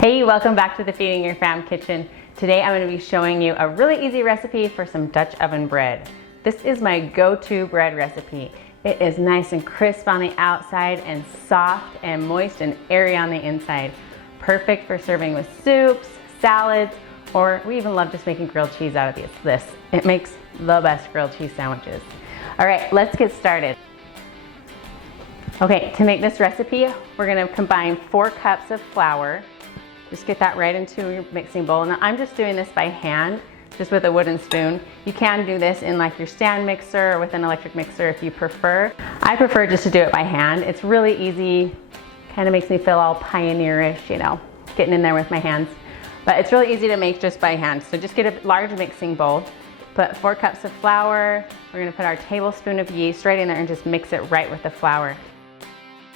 Hey, welcome back to the Feeding Your Fam kitchen. Today I'm going to be showing you a really easy recipe for some Dutch oven bread. This is my go-to bread recipe. It is nice and crisp on the outside and soft and moist and airy on the inside. Perfect for serving with soups, salads, or we even love just making grilled cheese out of this. It makes the best grilled cheese sandwiches. All right, let's get started. Okay, to make this recipe, we're going to combine 4 cups of flour. Just get that right into your mixing bowl. Now I'm just doing this by hand, just with a wooden spoon. You can do this in like your stand mixer or with an electric mixer if you prefer. I prefer just to do it by hand. It's really easy, kind of makes me feel all pioneerish, you know, getting in there with my hands. But it's really easy to make just by hand. So just get a large mixing bowl, put 4 cups of flour. We're gonna put our tablespoon of yeast right in there and just mix it right with the flour.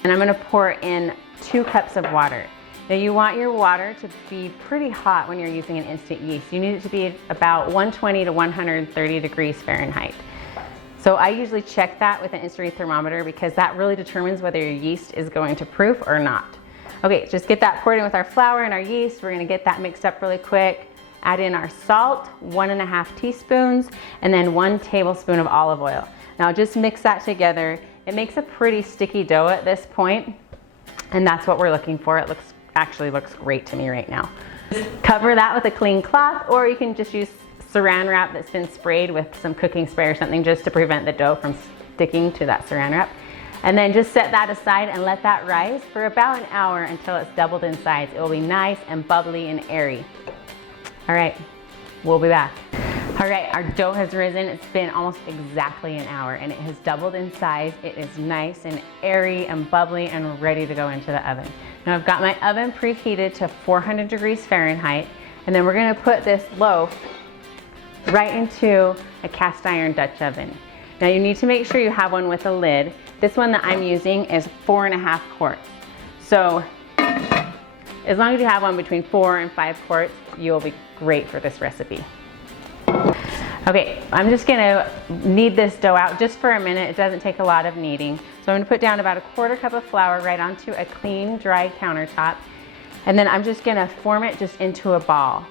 And I'm gonna pour in 2 cups of water. Now you want your water to be pretty hot when you're using an instant yeast. You need it to be about 120 to 130 degrees Fahrenheit. So I usually check that with an instant thermometer because that really determines whether your yeast is going to proof or not. Okay, just get that poured in with our flour and our yeast. We're gonna get that mixed up really quick. Add in our salt, 1.5 teaspoons, and then 1 tablespoon of olive oil. Now just mix that together. It makes a pretty sticky dough at this point, and that's what we're looking for. It actually looks great to me right now. Just cover that with a clean cloth, or you can just use saran wrap that's been sprayed with some cooking spray or something just to prevent the dough from sticking to that saran wrap. And then just set that aside and let that rise for about an hour until it's doubled in size. It will be nice and bubbly and airy. All right, we'll be back. All right, our dough has risen. It's been almost exactly an hour and it has doubled in size. It is nice and airy and bubbly and ready to go into the oven. Now I've got my oven preheated to 400 degrees Fahrenheit, and then we're gonna put this loaf right into a cast iron Dutch oven. Now you need to make sure you have one with a lid. This one that I'm using is 4.5 quarts. So as long as you have one between 4 and 5 quarts, you'll be great for this recipe. Okay, I'm just gonna knead this dough out just for a minute. It doesn't take a lot of kneading. So I'm gonna put down about a 1/4 cup of flour right onto a clean, dry countertop. And then I'm just gonna form it just into a ball.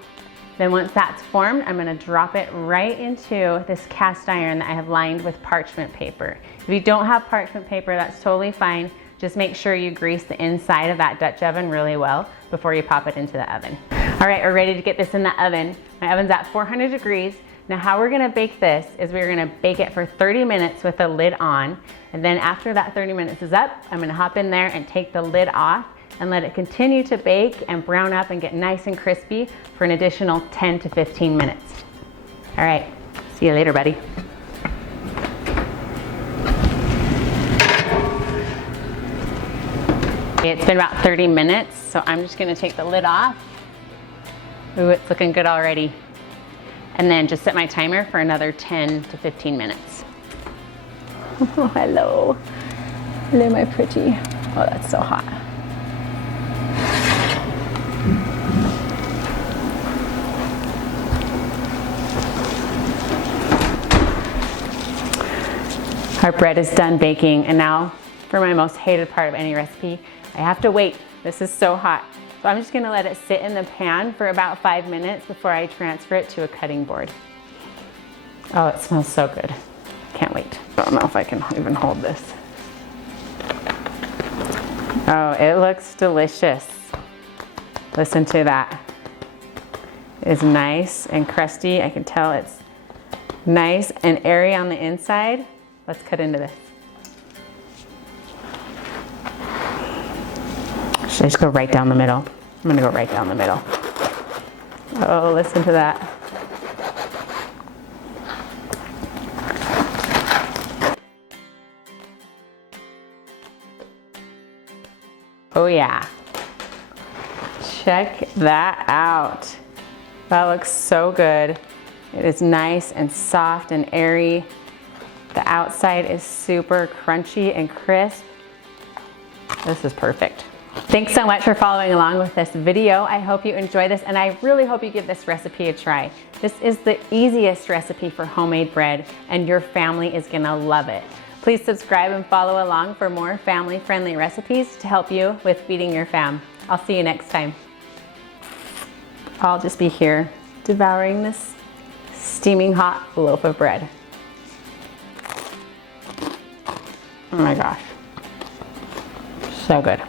Then once that's formed, I'm gonna drop it right into this cast iron that I have lined with parchment paper. If you don't have parchment paper, that's totally fine. Just make sure you grease the inside of that Dutch oven really well before you pop it into the oven. All right, we're ready to get this in the oven. My oven's at 400 degrees. Now how we're gonna bake this is we're gonna bake it for 30 minutes with the lid on. And then after that 30 minutes is up, I'm gonna hop in there and take the lid off and let it continue to bake and brown up and get nice and crispy for an additional 10 to 15 minutes. All right, see you later, buddy. Okay, it's been about 30 minutes, so I'm just gonna take the lid off. Ooh, it's looking good already. And then just set my timer for another 10 to 15 minutes. Oh, hello. Hello, my pretty. Oh, that's so hot. Our bread is done baking, and now for my most hated part of any recipe, I have to wait. This is so hot. So I'm just gonna let it sit in the pan for about 5 minutes before I transfer it to a cutting board. Oh, it smells so good. Can't wait. I don't know if I can even hold this. Oh, it looks delicious. Listen to that. It's nice and crusty. I can tell it's nice and airy on the inside. Let's cut into this. Should I just go right down the middle? I'm gonna go right down the middle. Oh, listen to that. Oh yeah. Check that out. That looks so good. It is nice and soft and airy. The outside is super crunchy and crisp. This is perfect. Thanks so much for following along with this video. I hope you enjoy this, and I really hope you give this recipe a try. This is the easiest recipe for homemade bread, and your family is gonna love it. Please subscribe and follow along for more family-friendly recipes to help you with feeding your fam. I'll see you next time. I'll just be here devouring this steaming hot loaf of bread. Oh my gosh, so good.